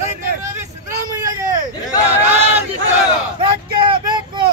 ರೈತ ವಿರೋಧಿ ಸಿದ್ದರಾಮಯ್ಯಗೆ ಬೇಕೇ ಬೇಕು.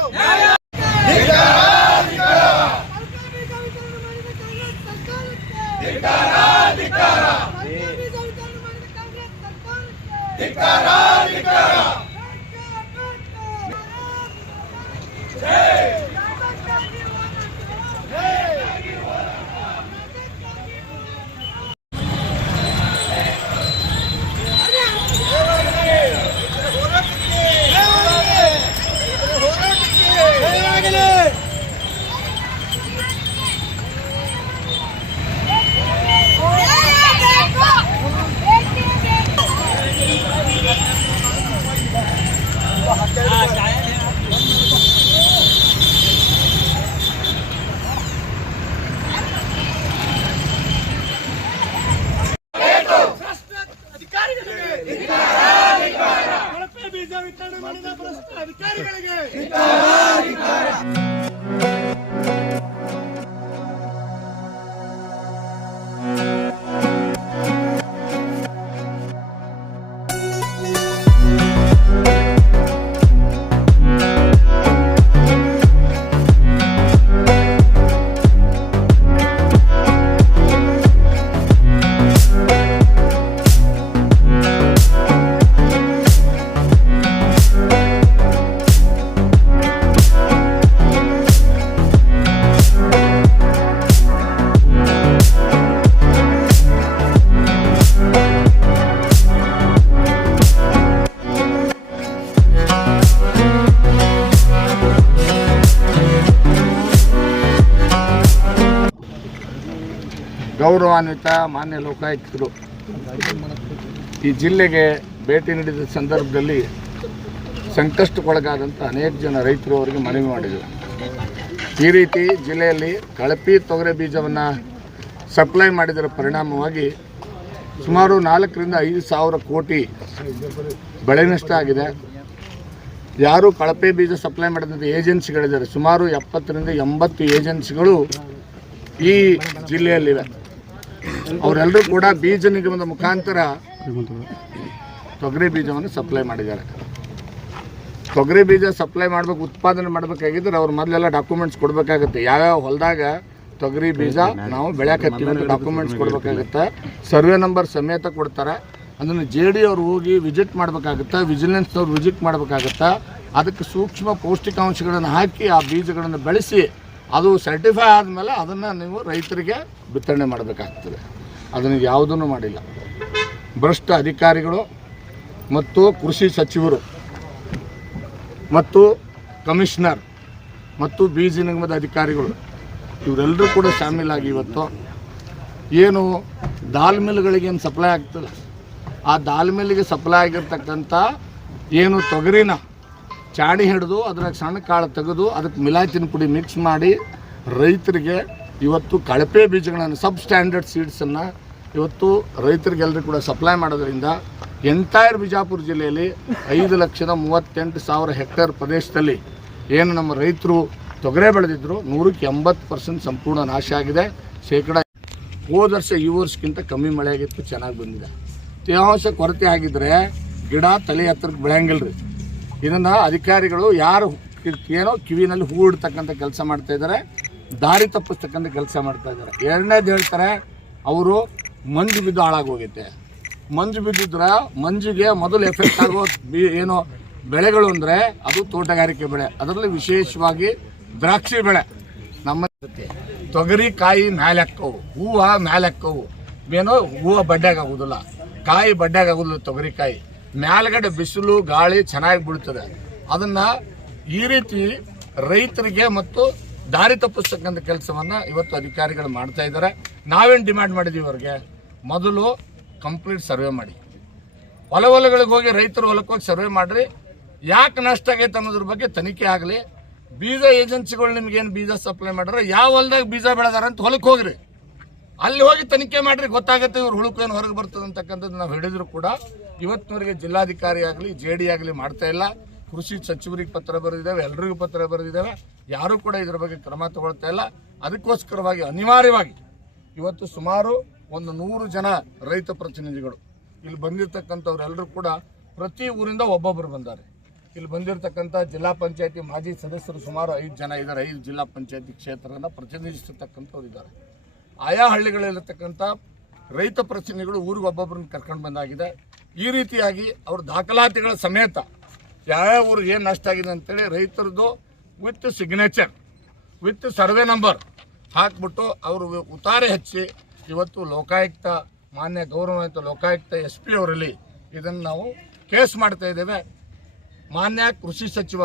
ವಿತರಣೆ ಮಾಡಿದ ಭ್ರಷ್ಟ ಅಧಿಕಾರಿಗಳಿಗೆ ಗೌರವಾನ್ವಿತ ಮಾನ್ಯ ಲೋಕಾಯುಕ್ತರು ಈ ಜಿಲ್ಲೆಗೆ ಭೇಟಿ ನೀಡಿದ ಸಂದರ್ಭದಲ್ಲಿ ಸಂಕಷ್ಟಕ್ಕೊಳಗಾದಂಥ ಅನೇಕ ಜನ ರೈತರು ಅವರಿಗೆ ಮನವಿ ಮಾಡಿದರು. ಈ ರೀತಿ ಜಿಲ್ಲೆಯಲ್ಲಿ ಕಳಪೆ ತೊಗರೆ ಬೀಜವನ್ನು ಸಪ್ಲೈ ಮಾಡಿದರ ಪರಿಣಾಮವಾಗಿ ಸುಮಾರು 4 ರಿಂದ 5 ಸಾವಿರ ಕೋಟಿ ಬೆಳೆ ನಷ್ಟ ಆಗಿದೆ. ಯಾರು ಕಳಪೆ ಬೀಜ ಸಪ್ಲೈ ಮಾಡಿದಂಥ ಏಜೆನ್ಸಿಗಳಿದ್ದಾರೆ, ಸುಮಾರು 70 ರಿಂದ 80 ಏಜೆನ್ಸಿಗಳು ಈ ಜಿಲ್ಲೆಯಲ್ಲಿವೆ. ಅವರೆಲ್ಲರೂ ಕೂಡ ಬೀಜ ನಿಗಮದ ಮುಖಾಂತರ ತೊಗರಿ ಬೀಜವನ್ನು ಸಪ್ಲೈ ಮಾಡಿದ್ದಾರೆ. ತೊಗರಿ ಬೀಜ ಸಪ್ಲೈ ಮಾಡಬೇಕು, ಉತ್ಪಾದನೆ ಮಾಡಬೇಕಾಗಿದ್ದರೆ ಅವ್ರು ಮೊದಲೆಲ್ಲ ಡಾಕ್ಯುಮೆಂಟ್ಸ್ ಕೊಡಬೇಕಾಗುತ್ತೆ. ಯಾವ್ಯಾವ ಹೊಲದಾಗ ತೊಗರಿ ಬೀಜ ನಾವು ಬೆಳೆಯಕತ್ತೀವಿ ಅಂತ ಡಾಕ್ಯುಮೆಂಟ್ಸ್ ಕೊಡಬೇಕಾಗುತ್ತೆ. ಸರ್ವೆ ನಂಬರ್ ಸಮೇತ ಕೊಡ್ತಾರೆ. ಅದನ್ನು JD ಅವ್ರು ಹೋಗಿ ವಿಸಿಟ್ ಮಾಡಬೇಕಾಗುತ್ತೆ, ವಿಜಿಲೆನ್ಸ್ನವ್ರು ವಿಸಿಟ್ ಮಾಡಬೇಕಾಗುತ್ತೆ. ಅದಕ್ಕೆ ಸೂಕ್ಷ್ಮ ಪೌಷ್ಟಿಕಾಂಶಗಳನ್ನು ಹಾಕಿ ಆ ಬೀಜಗಳನ್ನು ಬೆಳೆಸಿ ಅದು ಸರ್ಟಿಫೈ ಆದಮೇಲೆ ಅದನ್ನು ನೀವು ರೈತರಿಗೆ ವಿತರಣೆ ಮಾಡಬೇಕಾಗ್ತದೆ. ಅದನ್ನು ಯಾವುದನ್ನು ಮಾಡಿಲ್ಲ. ಭ್ರಷ್ಟ ಅಧಿಕಾರಿಗಳು ಮತ್ತು ಕೃಷಿ ಸಚಿವರು ಮತ್ತು ಕಮಿಷನರ್ ಮತ್ತು ಬೀಜ ನಿಗಮದ ಅಧಿಕಾರಿಗಳು ಇವರೆಲ್ಲರೂ ಕೂಡ ಶಾಮೀಲಾಗಿ ಇವತ್ತು ಏನು ದಾಲ್ ಮಿಲ್ಗಳಿಗೇನು ಸಪ್ಲೈ ಆಗ್ತದೆ, ಆ ದಾಲ್ ಮಿಲ್ಗೆ ಸಪ್ಲೈ ಆಗಿರ್ತಕ್ಕಂಥ ಏನು ತೊಗರಿನ ಚಾಣಿ ಹಿಡಿದು ಅದ್ರಾಗ ಸಣ್ಣ ಕಾಳು ತೆಗೆದು ಅದಕ್ಕೆ ಮಿಲಾಯ್ತಿನ ಪುಡಿ ಮಿಕ್ಸ್ ಮಾಡಿ ರೈತರಿಗೆ ಇವತ್ತು ಕಳಪೆ ಬೀಜಗಳನ್ನು ಸಬ್ ಸ್ಟ್ಯಾಂಡರ್ಡ್ ಸೀಡ್ಸನ್ನು ಇವತ್ತು ರೈತರಿಗೆಲ್ಲರಿಗೂ ಕೂಡ ಸಪ್ಲೈ ಮಾಡೋದ್ರಿಂದ ಎಂಟೈರ್ ಬಿಜಾಪುರ ಜಿಲ್ಲೆಯಲ್ಲಿ 5,38,000 ಹೆಕ್ಟೇರ್ ಪ್ರದೇಶದಲ್ಲಿ ಏನು ನಮ್ಮ ರೈತರು ತೊಗರೆ ಬೆಳೆದಿದ್ದರು 100% ಸಂಪೂರ್ಣ ನಾಶ ಆಗಿದೆ. ಶೇಕಡ ಹೋದ ವರ್ಷ ಈ ವರ್ಷಕ್ಕಿಂತ ಕಮ್ಮಿ ಮಳೆ ಆಗಿತ್ತು, ಚೆನ್ನಾಗಿ ಬಂದಿದೆ. ತೇವಾಂಶ ಕೊರತೆ ಆಗಿದ್ದರೆ ಗಿಡ ತಲೆ ಹತ್ತಿರಕ್ಕೆ ಬೆಳೆಯಂಗಿಲ್ಲ ರೀ. ಇದನ್ನು ಅಧಿಕಾರಿಗಳು ಯಾರು ಏನೋ ಕಿವಿನಲ್ಲಿ ಹೂ ಇಡ್ತಕ್ಕಂಥ ಕೆಲಸ ಮಾಡ್ತಾಯಿದ್ದಾರೆ, ದಾರಿ ತಪ್ಪಿಸ್ತಕ್ಕಂಥ ಕೆಲಸ ಮಾಡ್ತಾಯಿದ್ದಾರೆ. ಎರಡನೇದು ಹೇಳ್ತಾರೆ ಅವರು ಮಂಜು ಬಿದ್ದು ಹಾಳಾಗೋಗೈತೆ. ಮಂಜು ಬಿದ್ದಿದ್ರೆ ಮಂಜಿಗೆ ಮೊದಲು ಎಫೆಕ್ಟ್ ಆಗೋ ಏನೋ ಬೆಳೆಗಳು ಅಂದರೆ ಅದು ತೋಟಗಾರಿಕೆ ಬೆಳೆ, ಅದರಲ್ಲಿ ವಿಶೇಷವಾಗಿ ದ್ರಾಕ್ಷಿ ಬೆಳೆ. ನಮ್ಮ ತೊಗರಿ ಕಾಯಿ ಮ್ಯಾಲೆ ಹಾಕ್ಕವು, ಹೂವು ಮ್ಯಾಲೆ ಹಾಕ್ಕವು, ಏನೋ ಹೂವು ಬಡ್ಡೆಗೆ ಆಗೋದಿಲ್ಲ, ಕಾಯಿ ಬಡ್ಡೆಗೆ ಆಗೋದಿಲ್ಲ. ತೊಗರಿಕಾಯಿ ಮ್ಯಾಲ್ಗಡೆ ಬಿಸಿಲು ಗಾಳಿ ಚೆನ್ನಾಗಿ ಬೀಳ್ತದೆ. ಅದನ್ನು ಈ ರೀತಿ ರೈತರಿಗೆ ಮತ್ತು ದಾರಿ ತಪ್ಪಿಸ್ತಕ್ಕಂಥ ಕೆಲಸವನ್ನು ಇವತ್ತು ಅಧಿಕಾರಿಗಳು ಮಾಡ್ತಾ ಇದ್ದಾರೆ. ನಾವೇನು ಡಿಮ್ಯಾಂಡ್ ಮಾಡಿದ್ದೀವಿ ಅವ್ರಿಗೆ, ಮೊದಲು ಕಂಪ್ಲೀಟ್ ಸರ್ವೆ ಮಾಡಿ, ಹೊಲಗಳಿಗೆ ಹೋಗಿ ರೈತರ ಹೊಲಕ್ಕೆ ಹೋಗಿ ಸರ್ವೆ ಮಾಡಿರಿ, ಯಾಕೆ ನಷ್ಟ ಆಗೈತೆ ಅನ್ನೋದ್ರ ಬಗ್ಗೆ ತನಿಖೆ ಆಗಲಿ. ಬೀಜ ಏಜೆನ್ಸಿಗಳು ನಿಮಗೇನು ಬೀಜ ಸಪ್ಲೈ ಮಾಡ್ರೆ ಯಾವ ಹೊಲದಾಗ ಬೀಜ ಬೆಳೆದಾರೆ ಅಂತ ಹೊಲಕ್ಕೆ ಹೋಗ್ರಿ, ಅಲ್ಲಿ ಹೋಗಿ ತನಿಖೆ ಮಾಡಿರಿ, ಗೊತ್ತಾಗುತ್ತೆ ಇವ್ರು ಹುಳುಕೇನು ಹೊರಗೆ ಬರ್ತದೆ ಅಂತಕ್ಕಂಥದ್ದು ನಾವು ಹೇಳಿದ್ರು ಕೂಡ ಇವತ್ತಿನವರೆಗೆ ಜಿಲ್ಲಾಧಿಕಾರಿ ಆಗಲಿ JD ಆಗಲಿ ಮಾಡ್ತಾ ಇಲ್ಲ. ಕೃಷಿ ಸಚಿವರಿಗೆ ಪತ್ರ ಬರೆದಿದ್ದಾವೆ, ಎಲ್ರಿಗೂ ಪತ್ರ ಬರೆದಿದ್ದಾವೆ, ಯಾರೂ ಕೂಡ ಇದರ ಬಗ್ಗೆ ಕ್ರಮ ತಗೊಳ್ತಾ ಇಲ್ಲ. ಅದಕ್ಕೋಸ್ಕರವಾಗಿ ಅನಿವಾರ್ಯವಾಗಿ ಇವತ್ತು ಸುಮಾರು 100 ಜನ ರೈತ ಪ್ರತಿನಿಧಿಗಳು ಇಲ್ಲಿ ಬಂದಿರತಕ್ಕಂಥವ್ರೆಲ್ಲರೂ ಕೂಡ ಪ್ರತಿ ಊರಿಂದ ಒಬ್ಬೊಬ್ಬರು ಬಂದ್ದಾರೆ. ಇಲ್ಲಿ ಬಂದಿರತಕ್ಕಂಥ ಜಿಲ್ಲಾ ಪಂಚಾಯತಿ ಮಾಜಿ ಸದಸ್ಯರು ಸುಮಾರು 5 ಜನ ಇದ್ದಾರೆ. 5 ಜಿಲ್ಲಾ ಪಂಚಾಯತಿ ಕ್ಷೇತ್ರನ ಪ್ರತಿನಿಧಿಸತಕ್ಕಂಥವ್ರು ಇದ್ದಾರೆ. ಆಯಾ ಹಳ್ಳಿಗಳಲ್ಲಿರ್ತಕ್ಕಂಥ ರೈತ ಪ್ರತಿನಿಧಿಗಳು ಊರಿಗೆ ಒಬ್ಬೊಬ್ಬರನ್ನ ಕರ್ಕೊಂಡು ಬಂದಾಗಿದೆ. ಈ ರೀತಿಯಾಗಿ ಅವ್ರ ದಾಖಲಾತಿಗಳ ಸಮೇತ ಯಾವ್ಯಾವ ಊರಿಗೆ ಏನು ನಷ್ಟ ಆಗಿದೆ ಅಂತೇಳಿ ರೈತರದ್ದು with signature with survey number ಹಾಕ್ಬಿಟ್ಟು ಅವರು ಉತ್ತಾರೆ ಹಚ್ಚಿ ಇವತ್ತು ಲೋಕಾಯುಕ್ತ ಮಾನ್ಯ ಗೌರವಾನ್ವಿತ ಲೋಕಾಯುಕ್ತ SP ಅವರಲ್ಲಿ ಇದನ್ನು ನಾವು ಕೇಸ್ ಮಾಡ್ತಾ ಇದ್ದೇವೆ. ಮಾನ್ಯ ಕೃಷಿ ಸಚಿವ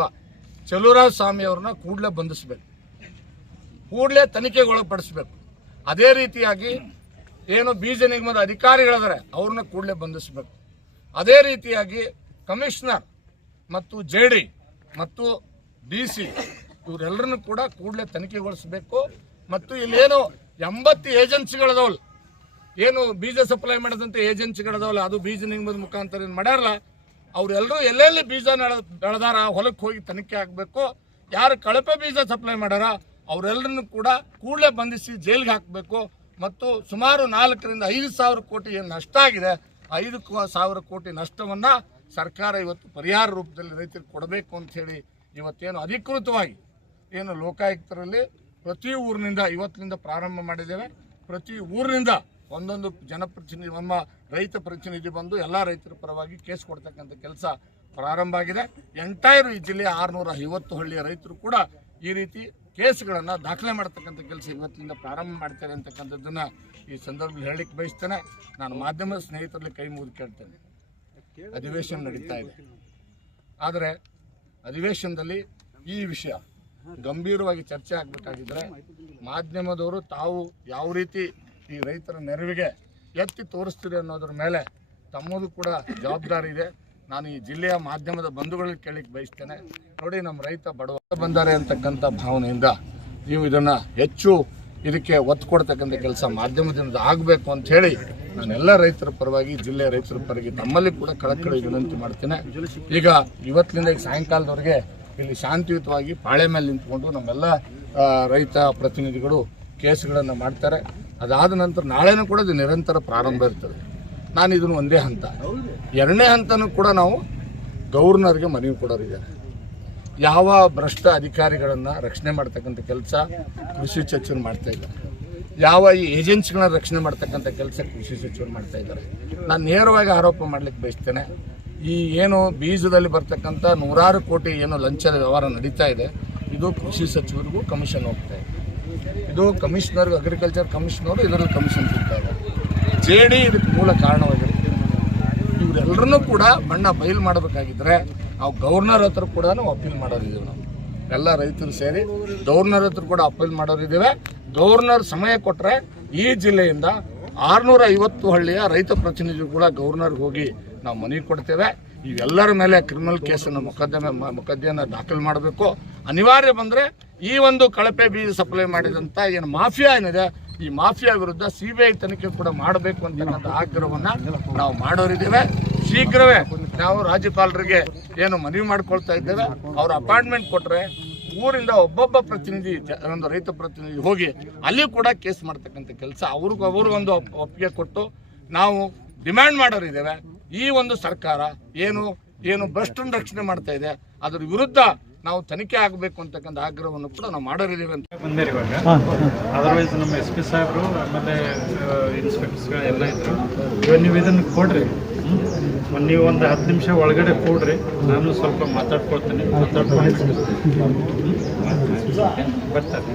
ಚಲುವರಾಜ ಸ್ವಾಮಿ ಅವ್ರನ್ನ ಕೂಡಲೇ ಬಂಧಿಸಬೇಕು, ಕೂಡಲೇ ತನಿಖೆಗೆ ಒಳಪಡಿಸಬೇಕು. ಅದೇ ರೀತಿಯಾಗಿ ಏನು ಬೀಜ ನಿಗಮದ ಅಧಿಕಾರಿಗಳಿದ್ದಾರೆ ಅವ್ರನ್ನ ಕೂಡಲೇ ಬಂಧಿಸಬೇಕು. ಅದೇ ರೀತಿಯಾಗಿ ಕಮಿಷನರ್ ಮತ್ತು JD ಮತ್ತು DC ಇವರೆಲ್ಲರನ್ನು ಕೂಡ ಕೂಡಲೇ ತನಿಖೆಗೊಳಿಸಬೇಕು. ಮತ್ತು ಇಲ್ಲೇನು 80 ಏಜೆನ್ಸಿಗಳದವಲ್ಲ, ಏನು ಬೀಜ ಸಪ್ಲೈ ಮಾಡಿದಂಥ ಏಜೆನ್ಸಿಗಳದವಲ್ಲ, ಅದು ಬೀಜ ನಿಗಮದ ಮುಖಾಂತರ ಏನು ಮಾಡ್ಯಾರಲ್ಲ, ಅವರೆಲ್ಲರೂ ಎಲ್ಲೆಲ್ಲಿ ಬೀಜ ಬೆಳೆದಾರ ಹೊಲಕ್ಕೆ ಹೋಗಿ ತನಿಖೆ ಆಗಬೇಕು. ಯಾರು ಕಳಪೆ ಬೀಜ ಸಪ್ಲೈ ಮಾಡ್ಯಾರ ಅವರೆಲ್ಲರನ್ನು ಕೂಡ ಕೂಡಲೇ ಬಂಧಿಸಿ ಜೈಲಿಗೆ ಹಾಕಬೇಕು. ಮತ್ತು ಸುಮಾರು 4 ರಿಂದ 5 ಸಾವಿರ ಕೋಟಿ ಏನು ನಷ್ಟ ಆಗಿದೆ, 5,000 ಕೋಟಿ ನಷ್ಟವನ್ನು ಸರ್ಕಾರ ಇವತ್ತು ಪರಿಹಾರ ರೂಪದಲ್ಲಿ ರೈತರಿಗೆ ಕೊಡಬೇಕು ಅಂಥೇಳಿ ಇವತ್ತೇನು ಅಧಿಕೃತವಾಗಿ ಏನು ಲೋಕಾಯುಕ್ತರಲ್ಲಿ ಪ್ರತಿ ಊರಿನಿಂದ ಇವತ್ತಿನಿಂದ ಪ್ರಾರಂಭ ಮಾಡಿದ್ದೇವೆ. ಪ್ರತಿ ಊರಿನಿಂದ ಒಂದೊಂದು ಜನಪ್ರತಿನಿಧಿ, ನಮ್ಮ ರೈತ ಪ್ರತಿನಿಧಿ ಬಂದು ಎಲ್ಲ ರೈತರ ಪರವಾಗಿ ಕೇಸ್ ಕೊಡ್ತಕ್ಕಂಥ ಕೆಲಸ ಪ್ರಾರಂಭ ಆಗಿದೆ. ಎಂಟೈರ್ ಈ ಜಿಲ್ಲೆಯ 650 ಹಳ್ಳಿಯ ರೈತರು ಕೂಡ ಈ ರೀತಿ ಕೇಸ್ಗಳನ್ನು ದಾಖಲೆ ಮಾಡ್ತಕ್ಕಂಥ ಕೆಲಸ ಇವತ್ತಿನಿಂದ ಪ್ರಾರಂಭ ಮಾಡ್ತಾರೆ ಅಂತಕ್ಕಂಥದ್ದನ್ನು ಈ ಸಂದರ್ಭದಲ್ಲಿ ಹೇಳಲಿಕ್ಕೆ ಬಯಸ್ತೇನೆ. ನಾನು ಮಾಧ್ಯಮದ ಸ್ನೇಹಿತರಲ್ಲಿ ಕೈ ಮುಗಿದು ಕೇಳ್ತೇನೆ. ಅಧಿವೇಶನ ನಡೀತಾ ಇದೆ, ಆದರೆ ಅಧಿವೇಶನದಲ್ಲಿ ಈ ವಿಷಯ ಗಂಭೀರವಾಗಿ ಚರ್ಚೆ ಆಗಬೇಕಾಗಿದ್ದರೆ ಮಾಧ್ಯಮದವರು ತಾವು ಯಾವ ರೀತಿ ಈ ರೈತರ ನೆರವಿಗೆ ಎತ್ತಿ ತೋರಿಸ್ತೀರಿ ಅನ್ನೋದ್ರ ಮೇಲೆ ತಮ್ಮದು ಕೂಡ ಜವಾಬ್ದಾರಿ ಇದೆ. ನಾನು ಈ ಜಿಲ್ಲೆಯ ಮಾಧ್ಯಮದ ಬಂಧುಗಳಿಗೆ ಕೇಳಲಿಕ್ಕೆ ಬಯಸ್ತೇನೆ. ನೋಡಿ, ನಮ್ಮ ರೈತ ಬಡವ ಬಂದಾರೆ ಅಂತಕ್ಕಂಥ ಭಾವನೆಯಿಂದ ನೀವು ಇದನ್ನು ಹೆಚ್ಚು ಇದಕ್ಕೆ ಒತ್ತು ಕೊಡ್ತಕ್ಕಂಥ ಕೆಲಸ ಮಾಧ್ಯಮದಿಂದ ಆಗಬೇಕು ಅಂತ ಹೇಳಿ ನಾನೆಲ್ಲ ರೈತರ ಪರವಾಗಿ, ಜಿಲ್ಲೆಯ ರೈತರ ಪರವಾಗಿ ತಮ್ಮಲ್ಲಿ ಕೂಡ ಕಳಕಳಿ ವಿನಂತಿ ಮಾಡ್ತೇನೆ. ಈಗ ಇವತ್ತಿನಿಂದ ಈಗ ಸಾಯಂಕಾಲದವರೆಗೆ ಇಲ್ಲಿ ಶಾಂತಿಯುತವಾಗಿ ಪಾಳೆ ಮೇಲೆ ನಿಂತ್ಕೊಂಡು ನಮ್ಮೆಲ್ಲ ರೈತ ಪ್ರತಿನಿಧಿಗಳು ಕೇಸ್ಗಳನ್ನು ಮಾಡ್ತಾರೆ. ಅದಾದ ನಂತರ ನಾಳೆನೂ ಕೂಡ ಇದು ನಿರಂತರ ಪ್ರಾರಂಭ ಇರ್ತದೆ. ನಾನು ಇದನ್ನು ಒಂದೇ ಹಂತ, 2ನೇ ಹಂತನೂ ಕೂಡ ನಾವು ಗವರ್ನರ್ಗೆ ಮನವಿ ಕೊಡೋರಿದ್ದಾರೆ. ಯಾವ ಭ್ರಷ್ಟ ಅಧಿಕಾರಿಗಳನ್ನು ರಕ್ಷಣೆ ಮಾಡ್ತಕ್ಕಂಥ ಕೆಲಸ ಕೃಷಿ ಸಚಿವರು ಮಾಡ್ತಾ ಇದ್ದಾರೆ, ಯಾವ ಈ ಏಜೆನ್ಸಿಗಳನ್ನ ರಕ್ಷಣೆ ಮಾಡ್ತಕ್ಕಂಥ ಕೆಲಸ ಕೃಷಿ ಸಚಿವರು ಮಾಡ್ತಾ ಇದ್ದಾರೆ. ನಾನು ನೇರವಾಗಿ ಆರೋಪ ಮಾಡಲಿಕ್ಕೆ ಬಯಸ್ತೇನೆ. ಈ ಏನು ಬೀಜದಲ್ಲಿ ಬರ್ತಕ್ಕಂಥ 100 ಕೋಟಿ ಏನು ಲಂಚದ ವ್ಯವಹಾರ ನಡೀತಾ ಇದೆ, ಇದು ಕೃಷಿ ಸಚಿವರಿಗೂ ಕಮಿಷನ್ ಹೋಗ್ತಾ ಇದೆ. ಇದು ಕಮಿಷನರ್, ಅಗ್ರಿಕಲ್ಚರ್ ಕಮಿಷನರು ಇದರಲ್ಲಿ ಕಮಿಷನ್ ಸಿಗ್ತಾ ಇದೆ. JD ಇದಕ್ಕೆ ಮೂಲ ಕಾರಣವಾಗಿರುತ್ತೆ. ಇವರೆಲ್ಲರನ್ನೂ ಕೂಡ ಬಣ್ಣ ಬಯಲು ಮಾಡಬೇಕಾಗಿದ್ದರೆ ನಾವು ಗವರ್ನರ್ ಹತ್ರ ಕೂಡ ಅಪೀಲ್ ಮಾಡೋರಿದ್ದೀವಿ. ನಾವು ಎಲ್ಲ ರೈತರು ಸೇರಿ ಗವರ್ನರ್ ಹತ್ರ ಕೂಡ ಅಪೀಲ್ ಮಾಡೋರಿದ್ದೇವೆ. ಗವರ್ನರ್ ಸಮಯ ಕೊಟ್ಟರೆ ಈ ಜಿಲ್ಲೆಯಿಂದ 650 ಹಳ್ಳಿಯ ರೈತ ಪ್ರತಿನಿಧಿಗಳು ಕೂಡ ಗವರ್ನರ್ಗೆ ಹೋಗಿ ನಾವು ಮನವಿ ಕೊಡ್ತೇವೆ. ಇವೆಲ್ಲರ ಮೇಲೆ ಕ್ರಿಮಿನಲ್ ಕೇಸನ್ನು ಮೊಕದ್ದಮೆಯನ್ನು ದಾಖಲು ಮಾಡಬೇಕು. ಅನಿವಾರ್ಯ ಬಂದರೆ ಈ ಒಂದು ಕಳಪೆ ಬೀಜ ಸಪ್ಲೈ ಮಾಡಿದಂಥ ಏನು ಮಾಫಿಯಾ ಏನಿದೆ, ಈ ಮಾಫಿಯಾ ವಿರುದ್ಧ CBI ತನಿಖೆ ಕೂಡ ಮಾಡಬೇಕು ಅಂತಕ್ಕಂಥ ಆಗ್ರಹವನ್ನು ನಾವು ಮಾಡೋರಿದ್ದೇವೆ. ಶೀಘ್ರವೇ ನಾವು ರಾಜ್ಯಪಾಲರಿಗೆ ಏನು ಮನವಿ ಮಾಡ್ಕೊಳ್ತಾ ಇದ್ದೇವೆ. ಅವರು ಅಪಾಯಿಂಟ್ಮೆಂಟ್ ಕೊಟ್ಟರೆ ಊರಿಂದ ಒಬ್ಬೊಬ್ಬ ಪ್ರತಿನಿಧಿ, ಒಂದು ರೈತ ಪ್ರತಿನಿಧಿ ಹೋಗಿ ಅಲ್ಲಿ ಕೂಡ ಕೇಸ್ ಮಾಡ್ತಕ್ಕಂಥ ಕೆಲಸ ಅವ್ರಿಗೊಂದು ಒಪ್ಪಿಗೆ ಕೊಟ್ಟು ನಾವು ಡಿಮ್ಯಾಂಡ್ ಮಾಡೋರಿದ್ದೇವೆ. ಈ ಒಂದು ಸರ್ಕಾರ ಏನು ಭ್ರಷ್ಟನ ರಕ್ಷಣೆ ಮಾಡ್ತಾ ಇದೆ, ಅದ್ರ ವಿರುದ್ಧ ನಾವು ತನಿಖೆ ಆಗಬೇಕು ಅಂತಕ್ಕಂಥ ಆಗ್ರಹವನ್ನು ಕೂಡ ನಾವು ಮಾಡೋರಿದ್ದೇವೆ ಅಂತ ಬಂದೇರಿ. ಇವಾಗ ಅದರ್ವೈಸ್ ನಮ್ಮ SP ಸಾಹೇಬರು ಆಮೇಲೆ ಇನ್ಸ್ಪೆಕ್ಟರ್ಸ್ಗಳು ಎಲ್ಲ ಇದ್ರು. ಇವಾಗ ನೀವು ಇದನ್ನು ಕೊಡ್ರಿ, ನೀವು ಒಂದು 10 ನಿಮಿಷ ಒಳಗಡೆ ಕೊಡ್ರಿ, ನಾನು ಸ್ವಲ್ಪ ಮಾತಾಡ್ಕೊಳ್ತೀನಿ. ಬರ್ತಾರೆ.